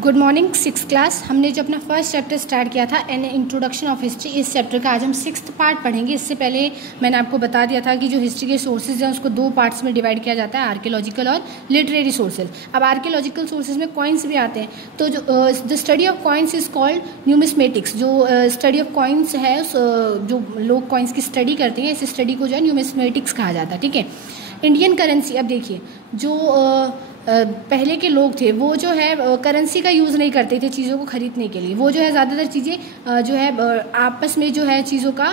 Good morning six class. हमने जो अपना फर्स्ट चैप्टर स्टार्ट किया था एन इंट्रोडक्शन ऑफ हिस्ट्री, इस चैप्टर का आज हम सिक्स्थ पार्ट पढ़ेंगे। इससे पहले मैंने आपको बता दिया था कि जो हिस्ट्री के सोर्सेज हैं उसको दो पार्ट्स में डिवाइड किया जाता है, आर्कियोलॉजिकल और लिटरेरी सोर्सेज। अब आर्कियोलॉजिकल सोर्सेज में कॉइन्स भी आते हैं, तो जो the study of coins is called numismatics. जो स्टडी ऑफ कॉइन्स है, जो लोग कॉइन्स की स्टडी करते हैं, इस स्टडी को जो है न्यूमिस्मेटिक्स कहा जाता है। ठीक है। इंडियन करेंसी, अब देखिए जो पहले के लोग थे वो जो है करेंसी का यूज़ नहीं करते थे चीज़ों को ख़रीदने के लिए। वो जो है ज़्यादातर चीज़ें जो है आपस में जो है चीज़ों का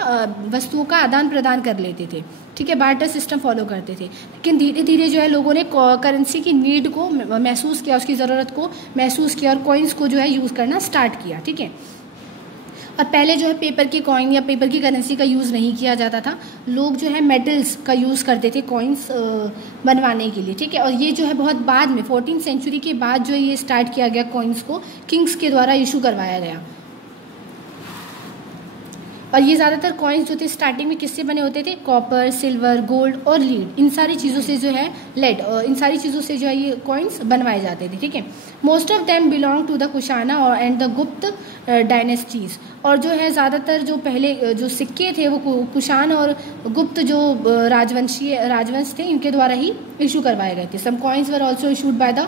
वस्तुओं का आदान प्रदान कर लेते थे। ठीक है, बार्टर सिस्टम फॉलो करते थे। लेकिन धीरे धीरे जो है लोगों ने करेंसी की नीड को महसूस किया, उसकी ज़रूरत को महसूस किया और कॉइन्स को जो है यूज़ करना स्टार्ट किया। ठीक है। और पहले जो है पेपर की कॉइन या पेपर की करेंसी का यूज़ नहीं किया जाता था। लोग जो है मेटल्स का यूज़ करते थे कॉइन्स बनवाने के लिए। ठीक है। और ये जो है बहुत बाद में 14th सेंचुरी के बाद जो ये स्टार्ट किया गया, कॉइन्स को किंग्स के द्वारा इशू करवाया गया। और ये ज़्यादातर कॉइन्स जो थे स्टार्टिंग में किससे बने होते थे? कॉपर, सिल्वर, गोल्ड और लीड, इन सारी चीज़ों से जो है लेड, इन सारी चीज़ों से जो है ये कॉइन्स बनवाए जाते थे। ठीक है। Most of them belong to the Kushana और एंड द गुप्त डायनेस्टीज़। और जो है ज़्यादातर जो पहले जो सिक्के थे वो कुशान और गुप्त जो राजवंश थे, इनके द्वारा ही इशू करवाए गए थे। Some coins were also issued by the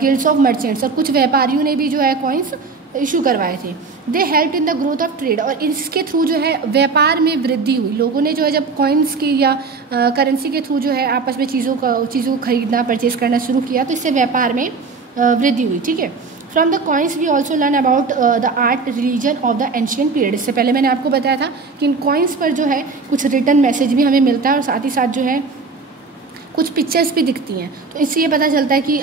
guilds of merchants. और कुछ व्यापारियों ने भी जो है कॉइन्स इशू करवाए थे। They help in the growth of trade. और इसके थ्रू जो है व्यापार में वृद्धि हुई। लोगों ने जो है जब कॉइन्स की या करेंसी के थ्रू जो है आपस में चीज़ों को खरीदना परचेज करना शुरू किया, तो इससे व्यापार में वृद्धि हुई। ठीक है। From the coins we also learn about the art religion of the ancient period. इससे पहले मैंने आपको बताया था कि इन कॉइन्स पर जो है कुछ रिटर्न मैसेज भी हमें मिलता है और साथ ही साथ जो है कुछ पिक्चर्स भी दिखती हैं। तो इससे ये पता चलता है कि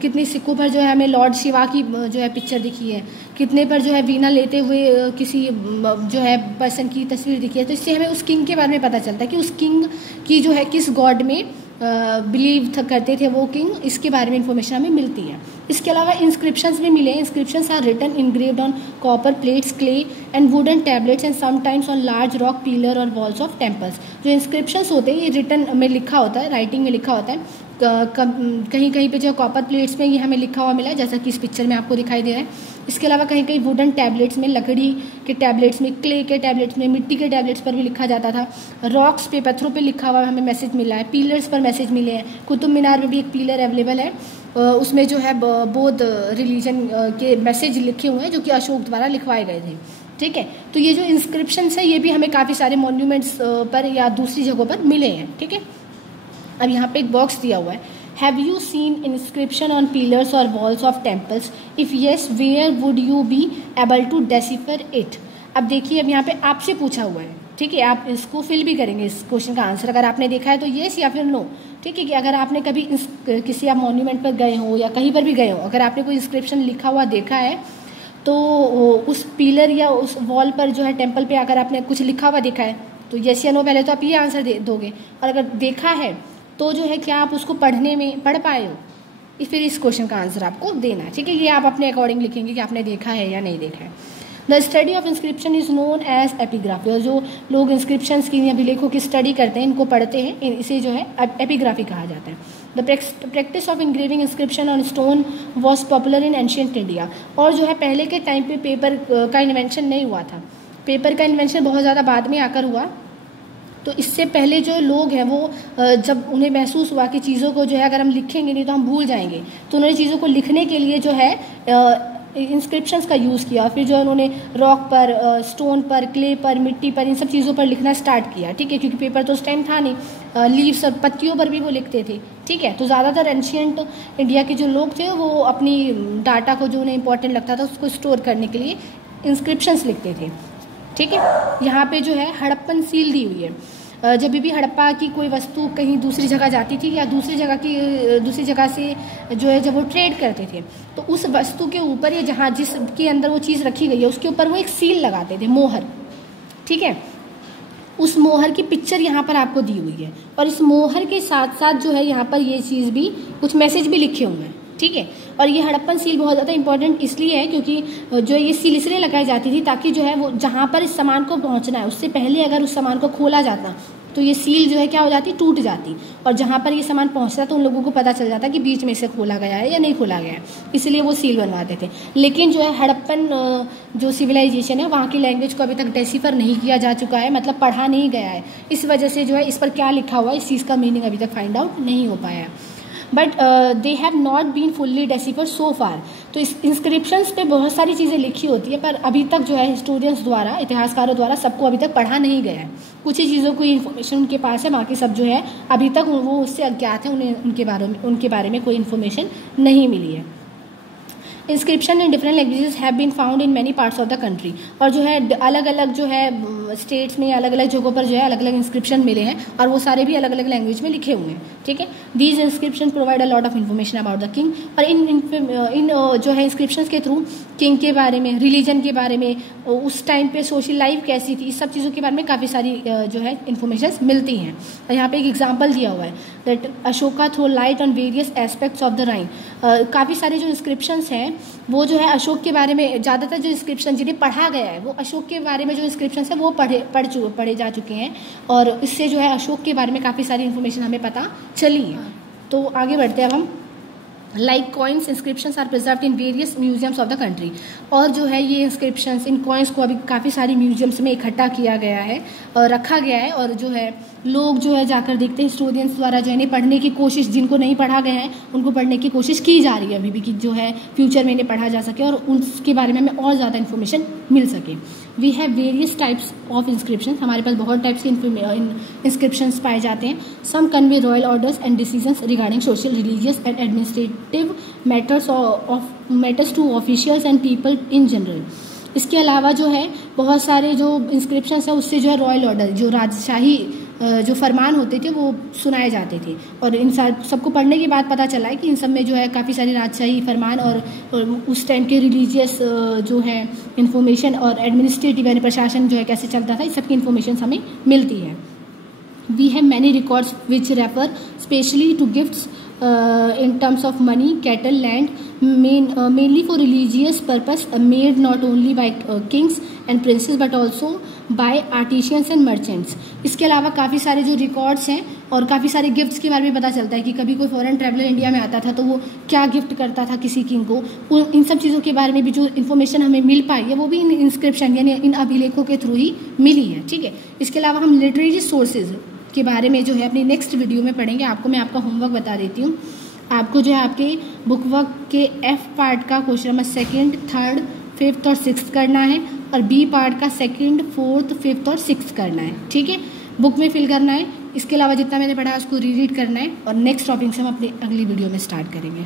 कितने सिक्कों पर जो है हमें लॉर्ड शिवा की जो है पिक्चर दिखी है, कितने पर जो है वीणा लेते हुए किसी जो है पर्सन की तस्वीर दिखी है। तो इससे हमें उस किंग के बारे में पता चलता है कि उस किंग की जो है किस गॉड में बिलीव करते थे वो किंग, इसके बारे में इंफॉर्मेशन हमें मिलती है। इसके अलावा इंस्क्रिप्शंस भी मिले। Inscriptions are written engraved on copper plates, clay and wooden tablets and sometimes on large rock pillar और वॉल्स ऑफ टेम्पल्स। जो इंस्क्रिप्शंस होते हैं ये रिटन में लिखा होता है, राइटिंग में लिखा होता है। कहीं कहीं पे जो कॉपर प्लेट्स में ये हमें लिखा हुआ मिला है, जैसा कि इस पिक्चर में आपको दिखाई दे रहा है। इसके अलावा कहीं कहीं वुडन टैबलेट्स में, लकड़ी के टैबलेट्स में, क्ले के टैबलेट्स में, मिट्टी के टैबलेट्स पर भी लिखा जाता था। रॉक्स पे, पत्थरों पे लिखा हुआ हमें मैसेज मिला है। पिलर्स पर मैसेज मिले हैं। कुतुब मीनार में भी एक पिलर अवेलेबल है, उसमें जो है बौद्ध रिलीजन के मैसेज लिखे हुए हैं जो कि अशोक द्वारा लिखवाए गए थे। ठीक है। तो ये जो इंस्क्रिप्शंस है ये भी हमें काफ़ी सारे मॉन्यूमेंट्स पर या दूसरी जगहों पर मिले हैं। ठीक है। अब यहाँ पे एक बॉक्स दिया हुआ है, have you seen inscription on pillars और walls of temples? If yes, where would you be able to decipher it? अब देखिए, अब यहाँ पे आपसे पूछा हुआ है। ठीक है। आप इसको फिल भी करेंगे, इस क्वेश्चन का आंसर। अगर आपने देखा है तो येस या फिर नो। ठीक है। कि अगर आपने कभी किसी आप मॉन्यूमेंट पर गए हो या कहीं पर भी गए हो, अगर आपने कोई इंस्क्रिप्शन लिखा हुआ देखा है तो उस पिलर या उस वॉल पर जो है टेम्पल पे अगर आपने कुछ लिखा हुआ देखा है तो येस या नो पहले तो आप ये आंसर दोगे। और अगर देखा है तो जो है क्या आप उसको पढ़ पाए हो, फिर इस क्वेश्चन का आंसर आपको देना है। ठीक है। ये आप अपने अकॉर्डिंग लिखेंगे कि आपने देखा है या नहीं देखा है। The study of inscription is known as epigraphy. और जो लोग इंस्क्रिप्शंस की या अभिलेखों की स्टडी करते हैं, इनको पढ़ते हैं, इसे जो है एपिग्राफी कहा जाता है। The practice of engraving inscription on stone was popular in ancient India. और जो है पहले के टाइम पे पेपर का इन्वेंशन नहीं हुआ था। पेपर का इन्वेंशन बहुत ज़्यादा बाद में आकर हुआ। तो इससे पहले जो लोग हैं वो जब उन्हें महसूस हुआ कि चीज़ों को जो है अगर हम लिखेंगे नहीं तो हम भूल जाएंगे, तो उन्होंने चीज़ों को लिखने के लिए जो है इंस्क्रिप्शंस का यूज़ किया। फिर जो है उन्होंने रॉक पर, स्टोन पर, क्ले पर, मिट्टी पर, इन सब चीज़ों पर लिखना स्टार्ट किया। ठीक है। क्योंकि पेपर तो उस टाइम था नहीं। लीव्स, पत्तियों पर भी वो लिखते थे। ठीक है। तो ज़्यादातर एंशियंट इंडिया के जो लोग थे वो अपनी डाटा को जो उन्हें इंपॉर्टेंट लगता था उसको स्टोर करने के लिए इंस्क्रिप्शंस लिखते थे। ठीक है। यहाँ पे जो है हड़प्पन सील दी हुई है। जब भी हड़प्पा की कोई वस्तु कहीं दूसरी जगह जाती थी या दूसरी जगह से जो है जब वो ट्रेड करते थे, तो उस वस्तु के ऊपर या जहाँ जिसके अंदर वो चीज़ रखी गई है उसके ऊपर वो एक सील लगाते थे, मोहर। ठीक है। उस मोहर की पिक्चर यहाँ पर आपको दी हुई है और इस मोहर के साथ साथ जो है यहाँ पर ये चीज़ भी, कुछ मैसेज भी लिखे हुए हैं। ठीक है। और ये हड़प्पन सील बहुत ज़्यादा इंपॉर्टेंट इसलिए है क्योंकि जो ये सील इसलिए लगाई जाती थी ताकि जो है वो जहाँ पर इस सामान को पहुँचना है उससे पहले अगर उस सामान को खोला जाता तो ये सील जो है क्या हो जाती, टूट जाती, और जहाँ पर ये सामान पहुँचता तो उन लोगों को पता चल जाता कि बीच में से खोला गया है या नहीं खोला गया है, इसलिए वो सील बनवाते थे। लेकिन जो है हड़प्पन जो सिविलाइजेशन है वहाँ की लैंग्वेज को अभी तक डेसिफर नहीं किया जा चुका है, मतलब पढ़ा नहीं गया है। इस वजह से जो है इस पर क्या लिखा हुआ है इस चीज़ का मीनिंग अभी तक फाइंड आउट नहीं हो पाया है। But they have not been fully decipher so far. तो इस इंस्क्रिप्शंस पे बहुत सारी चीज़ें लिखी होती है, पर अभी तक जो है हिस्टोरियंस द्वारा, इतिहासकारों द्वारा सबको अभी तक पढ़ा नहीं गया है। कुछ ही चीज़ों की इन्फॉर्मेशन उनके पास है, बाकी सब जो है अभी तक वो उससे अज्ञात है, उन्हें उनके बारे में कोई इन्फॉर्मेशन नहीं मिली है। Inscription in different languages have been found in many parts of the country. और जो है अलग अलग जो है स्टेट्स में अलग अलग जगहों पर जो है अलग अलग इंस्क्रिप्शन मिले हैं, और वो सारे भी अलग अलग लैंग्वेज में लिखे हुए हैं, ठीक है। These inscription provide a lot of information about the king. और इन जो है इंस्क्रिप्शन के थ्रू किंग के बारे में, रिलीजन के बारे में, उस टाइम पे सोशल लाइफ कैसी थी, इस सब चीज़ों के बारे में काफ़ी सारी जो है इन्फॉर्मेशन मिलती हैं। और यहाँ पे एक एग्जाम्पल दिया हुआ है that Ashoka throw light on various aspects of the reign. काफ़ी सारे जो इंस्क्रिप्शंस हैं वो जो है अशोक के बारे में, ज़्यादातर जो इंस्क्रिप्शन जिन्हें पढ़ा गया है वो अशोक के बारे में जो इंस्क्रिप्शन है वो पढ़े जा चुके हैं, और इससे जो है अशोक के बारे में काफ़ी सारी इन्फॉर्मेशन हमें पता चली है। तो आगे बढ़ते हैं अब हम। Like coins inscriptions are preserved in various museums of the country. और जो है ये इंस्क्रिप्शंस, इन कॉइन्स को अभी काफ़ी सारी म्यूजियम्स में इकट्ठा किया गया है और रखा गया है, और जो है लोग जो है जाकर देखते हैं, स्टूडेंट्स द्वारा जो है पढ़ने की कोशिश, जिनको नहीं पढ़ा गया है उनको पढ़ने की कोशिश की जा रही है अभी भी, कि जो है फ्यूचर में इन्हें पढ़ा जा सके और उसके बारे में हमें और ज़्यादा इन्फॉर्मेशन मिल सके। We have various types of inscription. हमारे पास बहुत टाइप्स के इंस्क्रिप्शंस पाए जाते हैं। Some convey royal orders and decisions regarding social, religious and administrative matters to officials and people in general. इसके अलावा जो है बहुत सारे जो इंस्क्रिप्शंस है उससे जो है रॉयल ऑर्डर, जो राजशाही जो फरमान होते थे वो सुनाए जाते थे, और इन सबको पढ़ने के बाद पता चला है कि इन सब में जो है काफ़ी सारी राजशाही फरमान और उस टाइम के रिलीजियस जो है इन्फॉर्मेशन और एडमिनिस्ट्रेटिव यानी प्रशासन जो है कैसे चलता था, इस सब की इन्फॉर्मेशन हमें मिलती है। We have many records which refer specially to gifts in terms of money, cattle, land, mainly for religious purpose, made not only by kings and princes but also by artisans and merchants। इसके अलावा काफ़ी सारे जो records हैं और काफ़ी सारे gifts के बारे में पता चलता है कि कभी कोई फॉरेन ट्रैवलर इंडिया में आता था तो वो क्या गिफ्ट करता था किसी किंग को। इन सब चीज़ों के बारे में भी जो इन्फॉर्मेशन हमें मिल पाई है वो भी इन इंस्क्रिप्शन यानी इन अभिलेखों के थ्रू ही मिली है, ठीक है। इसके अलावा हम लिटरेरी सोर्सेज के बारे में जो है अपनी नेक्स्ट वीडियो में पढ़ेंगे। मैं आपका होमवर्क बता देती हूँ। आपको जो है आपके बुक वर्क के F पार्ट का question number 2nd, 3rd, 5th और 6th करना है, और B पार्ट का 2nd, 4th, 5th और 6th करना है, ठीक है। बुक में फिल करना है। इसके अलावा जितना मैंने पढ़ा उसको रीड करना है, और नेक्स्ट टॉपिक से हम अपनी अगली वीडियो में स्टार्ट करेंगे।